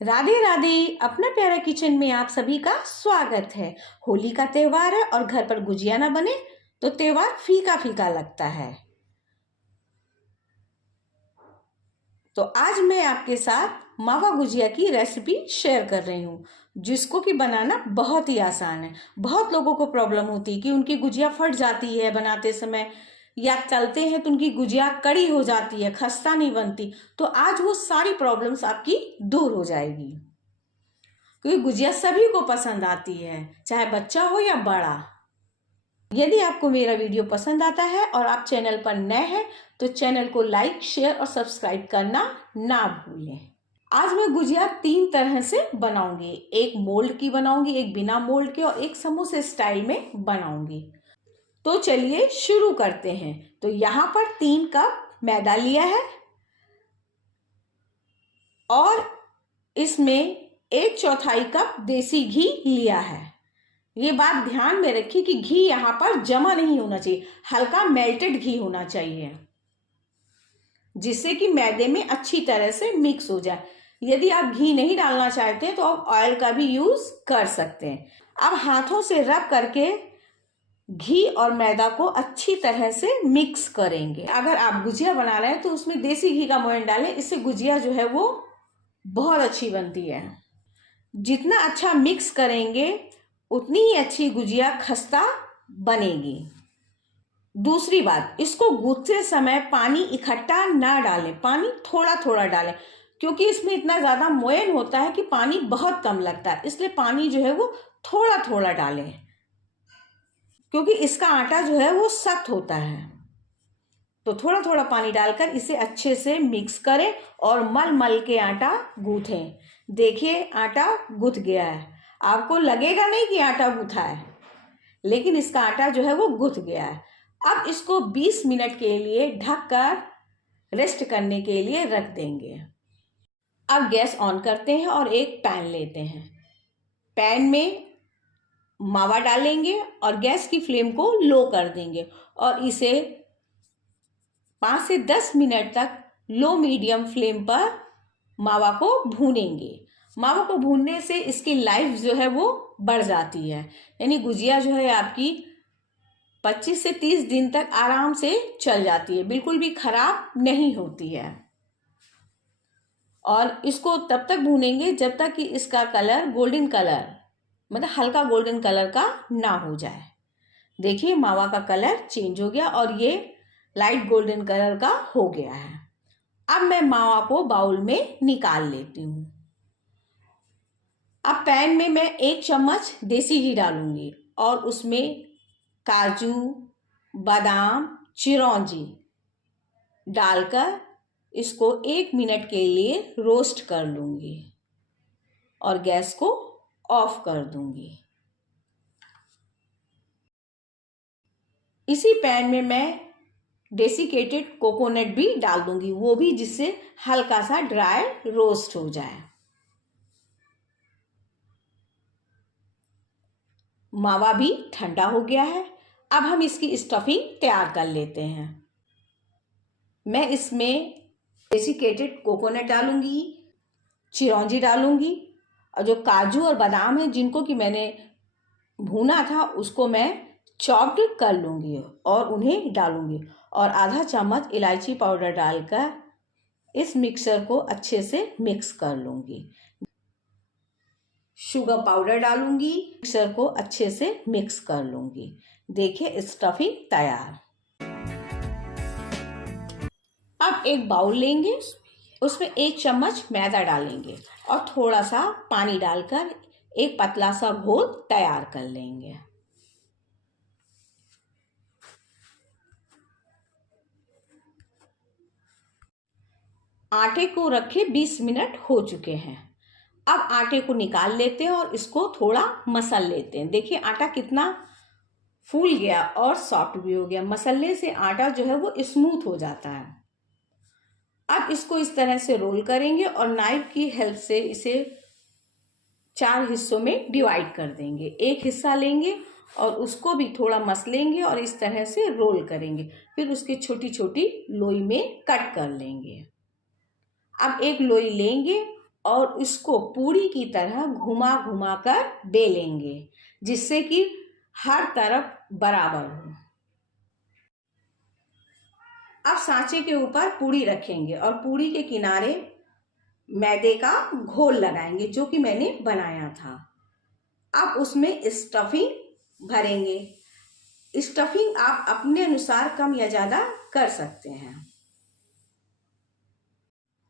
राधे राधे। अपना प्यारा किचन में आप सभी का स्वागत है। होली का त्योहार है और घर पर गुजिया ना बने तो त्योहार फीका फीका लगता है। तो आज मैं आपके साथ मावा गुजिया की रेसिपी शेयर कर रही हूँ, जिसको कि बनाना बहुत ही आसान है। बहुत लोगों को प्रॉब्लम होती है कि उनकी गुजिया फट जाती है बनाते समय, या तलते हैं तो उनकी गुजिया कड़ी हो जाती है, खस्ता नहीं बनती। तो आज वो सारी प्रॉब्लम्स आपकी दूर हो जाएगी, क्योंकि गुजिया सभी को पसंद आती है, चाहे बच्चा हो या बड़ा। यदि आपको मेरा वीडियो पसंद आता है और आप चैनल पर नए हैं तो चैनल को लाइक, शेयर और सब्सक्राइब करना ना भूलें। आज मैं गुजिया 3 तरह से बनाऊंगी। एक मोल्ड की बनाऊंगी, एक बिना मोल्ड के और एक समोसे स्टाइल में बनाऊंगी। तो चलिए शुरू करते हैं। तो यहाँ पर 3 कप मैदा लिया है और इसमें 1/4 कप देसी घी लिया है। ये बात ध्यान में रखिए कि घी यहाँ पर जमा नहीं होना चाहिए, हल्का मेल्टेड घी होना चाहिए, जिससे कि मैदे में अच्छी तरह से मिक्स हो जाए। यदि आप घी नहीं डालना चाहते तो आप ऑयल का भी यूज कर सकते हैं। अब हाथों से रब करके घी और मैदा को अच्छी तरह से मिक्स करेंगे। अगर आप गुजिया बना रहे हैं तो उसमें देसी घी का मोयन डालें, इससे गुजिया जो है वो बहुत अच्छी बनती है। जितना अच्छा मिक्स करेंगे उतनी ही अच्छी गुजिया खस्ता बनेगी। दूसरी बात, इसको गूंथते समय पानी इकट्ठा ना डालें, पानी थोड़ा थोड़ा डालें, क्योंकि इसमें इतना ज़्यादा मोयन होता है कि पानी बहुत कम लगता है। इसलिए पानी जो है वो थोड़ा थोड़ा डालें, क्योंकि इसका आटा जो है वो सख्त होता है। तो थोड़ा थोड़ा पानी डालकर इसे अच्छे से मिक्स करें और मल मल के आटा गूंथें। देखिए आटा गूंथ गया है। आपको लगेगा नहीं कि आटा गूंथा है, लेकिन इसका आटा जो है वो गूंथ गया है। अब इसको 20 मिनट के लिए ढककर रेस्ट करने के लिए रख देंगे। अब गैस ऑन करते हैं और एक पैन लेते हैं। पैन में मावा डालेंगे और गैस की फ्लेम को लो कर देंगे और इसे 5 से 10 मिनट तक लो मीडियम फ्लेम पर मावा को भूनेंगे। मावा को भूनने से इसकी लाइफ जो है वो बढ़ जाती है, यानी गुजिया जो है आपकी 25 से 30 दिन तक आराम से चल जाती है, बिल्कुल भी खराब नहीं होती है। और इसको तब तक भूनेंगे जब तक कि इसका कलर गोल्डन कलर, मतलब हल्का गोल्डन कलर का ना हो जाए। देखिए मावा का कलर चेंज हो गया और ये लाइट गोल्डन कलर का हो गया है। अब मैं मावा को बाउल में निकाल लेती हूँ। अब पैन में मैं 1 चम्मच देसी घी डालूंगी और उसमें काजू, बादाम, चिरौंजी डालकर इसको 1 मिनट के लिए रोस्ट कर लूंगी और गैस को ऑफ कर दूंगी। इसी पैन में मैं डेसिकेटेड कोकोनट भी डाल दूंगी, वो भी जिससे हल्का सा ड्राई रोस्ट हो जाए। मावा भी ठंडा हो गया है। अब हम इसकी स्टफिंग तैयार कर लेते हैं। मैं इसमें डेसिकेटेड कोकोनट डालूंगी, चिरौंजी डालूंगी और जो काजू और बादाम है जिनको कि मैंने भूना था उसको मैं चॉप्ड कर लूंगी और उन्हें डालूंगी और आधा चम्मच इलायची पाउडर डालकर इस मिक्सर को अच्छे से मिक्स कर लूंगी। शुगर पाउडर डालूंगी, मिक्सर को अच्छे से मिक्स कर लूंगी। देखिए स्टफिंग तैयार। अब एक बाउल लेंगे, उसमें 1 चम्मच मैदा डालेंगे और थोड़ा सा पानी डालकर एक पतला सा घोल तैयार कर लेंगे। आटे को रखे 20 मिनट हो चुके हैं। अब आटे को निकाल लेते हैं और इसको थोड़ा मसल लेते हैं। देखिए आटा कितना फूल गया और सॉफ्ट भी हो गया। मसलने से आटा जो है वो स्मूथ हो जाता है। अब इसको इस तरह से रोल करेंगे और नाइफ की हेल्प से इसे 4 हिस्सों में डिवाइड कर देंगे। एक हिस्सा लेंगे और उसको भी थोड़ा मसलेंगे और इस तरह से रोल करेंगे। फिर उसकी छोटी छोटी लोई में कट कर लेंगे। अब एक लोई लेंगे और इसको पूरी की तरह घुमा घुमा कर बेलेंगे, जिससे कि हर तरफ बराबर हो। अब सांचे के ऊपर पूरी रखेंगे और पूरी के किनारे मैदे का घोल लगाएंगे जो कि मैंने बनाया था। अब उसमें स्टफिंग भरेंगे। स्टफिंग आप अपने अनुसार कम या ज़्यादा कर सकते हैं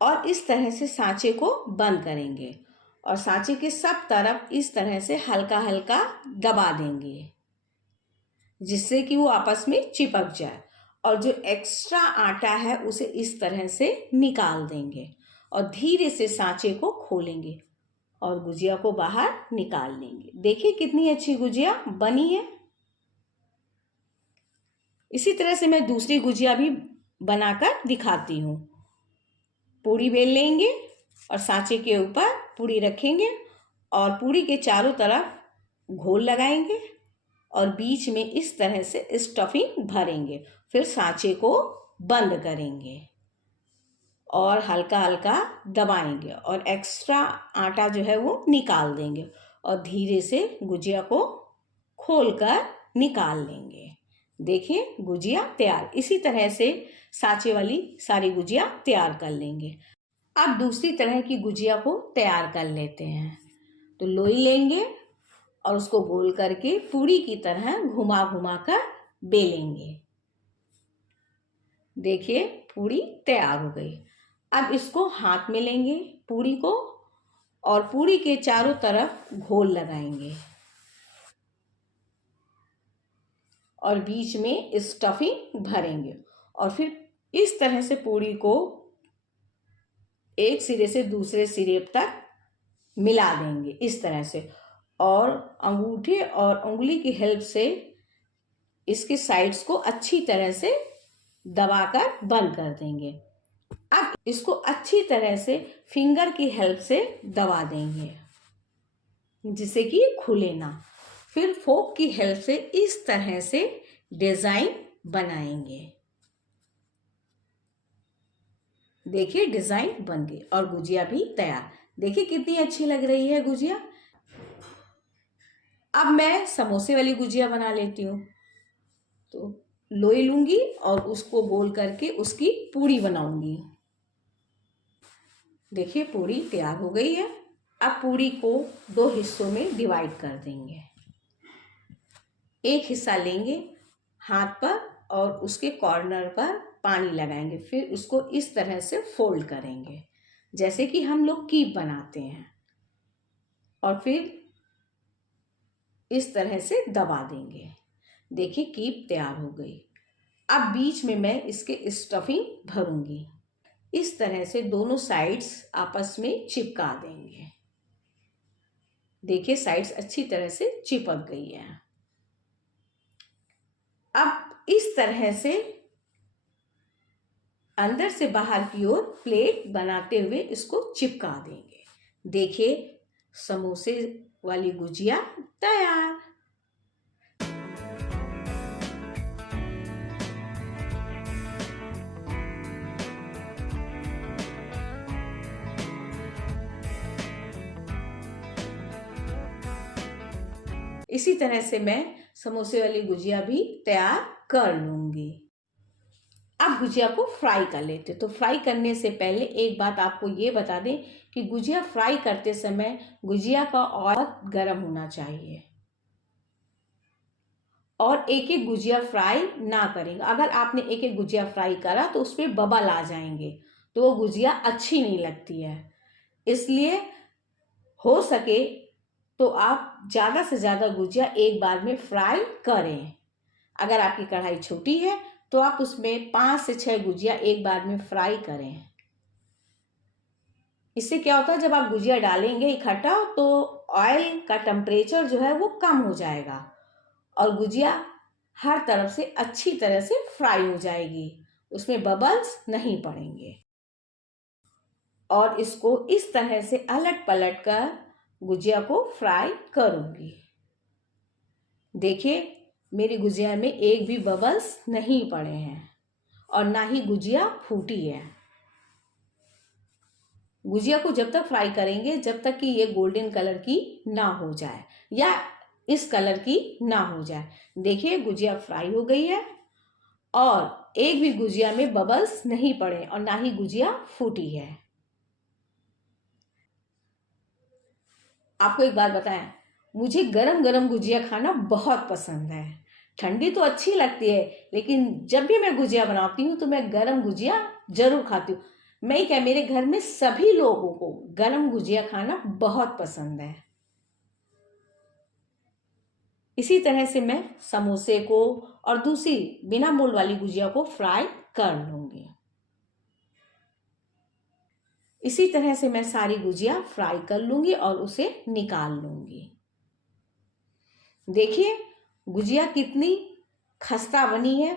और इस तरह से सांचे को बंद करेंगे और सांचे के सब तरफ इस तरह से हल्का हल्का दबा देंगे, जिससे कि वो आपस में चिपक जाए और जो एक्स्ट्रा आटा है उसे इस तरह से निकाल देंगे और धीरे से सांचे को खोलेंगे और गुजिया को बाहर निकाल लेंगे। देखिए कितनी अच्छी गुजिया बनी है। इसी तरह से मैं दूसरी गुजिया भी बनाकर दिखाती हूँ। पूरी बेल लेंगे और सांचे के ऊपर पूरी रखेंगे और पूरी के चारों तरफ घोल लगाएंगे और बीच में इस तरह से स्टफिंग भरेंगे। फिर सांचे को बंद करेंगे और हल्का हल्का दबाएंगे और एक्स्ट्रा आटा जो है वो निकाल देंगे और धीरे से गुजिया को खोलकर निकाल लेंगे। देखिए गुजिया तैयार। इसी तरह से सांचे वाली सारी गुजिया तैयार कर लेंगे। अब दूसरी तरह की गुजिया को तैयार कर लेते हैं। तो लोई लेंगे और उसको गोल करके पूरी की तरह घुमा घुमा कर बेलेंगे। देखिए पूरी तैयार हो गई। अब इसको हाथ में लेंगे पूरी को और पूरी के चारों तरफ घोल लगाएंगे और बीच में स्टफिंग भरेंगे और फिर इस तरह से पूरी को एक सिरे से दूसरे सिरे तक मिला देंगे इस तरह से और अंगूठे और उंगली की हेल्प से इसके साइड्स को अच्छी तरह से दबाकर बंद कर देंगे। अब इसको अच्छी तरह से फिंगर की हेल्प से दबा देंगे जिससे कि खुले ना। फिर फोक की हेल्प से इस तरह से डिजाइन बनाएंगे। देखिए डिजाइन बन गई और गुजिया भी तैयार। देखिए कितनी अच्छी लग रही है गुजिया। अब मैं समोसे वाली गुजिया बना लेती हूँ। तो लोई लूंगी और उसको गोल करके उसकी पूरी बनाऊंगी। देखिए पूरी तैयार हो गई है। अब पूरी को दो हिस्सों में डिवाइड कर देंगे। एक हिस्सा लेंगे हाथ पर और उसके कॉर्नर पर पानी लगाएंगे। फिर उसको इस तरह से फोल्ड करेंगे जैसे कि हम लोग कीप बनाते हैं और फिर इस तरह से दबा देंगे। देखिए कीप तैयार हो गई। अब बीच में मैं इसके स्टफिंग भरूंगी। इस तरह से दोनों साइड्स आपस में चिपका देंगे। देखिए साइड्स अच्छी तरह से चिपक गई है। अब इस तरह से अंदर से बाहर की ओर प्लेट बनाते हुए इसको चिपका देंगे। देखिए समोसे वाली गुजिया तैयार। इसी तरह से मैं समोसे वाली गुजिया भी तैयार कर लूंगी। अब गुजिया को फ्राई कर लेते। तो फ्राई करने से पहले एक बात आपको ये बता दें कि गुजिया फ्राई करते समय गुजिया का ऑयल गर्म होना चाहिए और एक एक गुजिया फ्राई ना करें। अगर आपने एक एक गुजिया फ्राई करा तो उसमें बबल आ जाएंगे तो वो गुजिया अच्छी नहीं लगती है। इसलिए हो सके तो आप ज़्यादा से ज़्यादा गुजिया एक बार में फ्राई करें। अगर आपकी कढ़ाई छोटी है तो आप उसमें 5 से 6 गुजिया एक बार में फ्राई करें। इससे क्या होता है जब आप गुजिया डालेंगे इकट्ठा तो ऑयल का टेम्परेचर जो है वो कम हो जाएगा और गुजिया हर तरफ से अच्छी तरह से फ्राई हो जाएगी, उसमें बबल्स नहीं पड़ेंगे। और इसको इस तरह से अलट पलट कर गुजिया को फ्राई करूंगी। देखिए मेरी गुजिया में एक भी बबल्स नहीं पड़े हैं और ना ही गुजिया फूटी है। गुजिया को जब तक फ्राई करेंगे जब तक कि ये गोल्डन कलर की ना हो जाए या इस कलर की ना हो जाए। देखिए गुजिया फ्राई हो गई है और एक भी गुजिया में बबल्स नहीं पड़े और ना ही गुजिया फूटी है। आपको एक बात बताएं, मुझे गरम गरम गुजिया खाना बहुत पसंद है। ठंडी तो अच्छी लगती है लेकिन जब भी मैं गुजिया बनाती हूँ तो मैं गरम गुजिया जरूर खाती हूँ। मैं क्या, मेरे घर में सभी लोगों को गरम गुजिया खाना बहुत पसंद है। इसी तरह से मैं समोसे को और दूसरी बिना मोल्ड वाली गुजिया को फ्राई कर लूंगी। इसी तरह से मैं सारी गुजिया फ्राई कर लूंगी और उसे निकाल लूंगी। देखिए गुजिया कितनी खस्ता बनी है।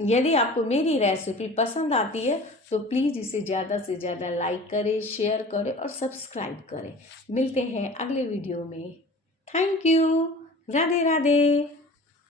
यदि आपको मेरी रेसिपी पसंद आती है तो प्लीज़ इसे ज़्यादा से ज़्यादा लाइक करें, शेयर करें और सब्सक्राइब करें। मिलते हैं अगले वीडियो में। Thank you. राधे राधे।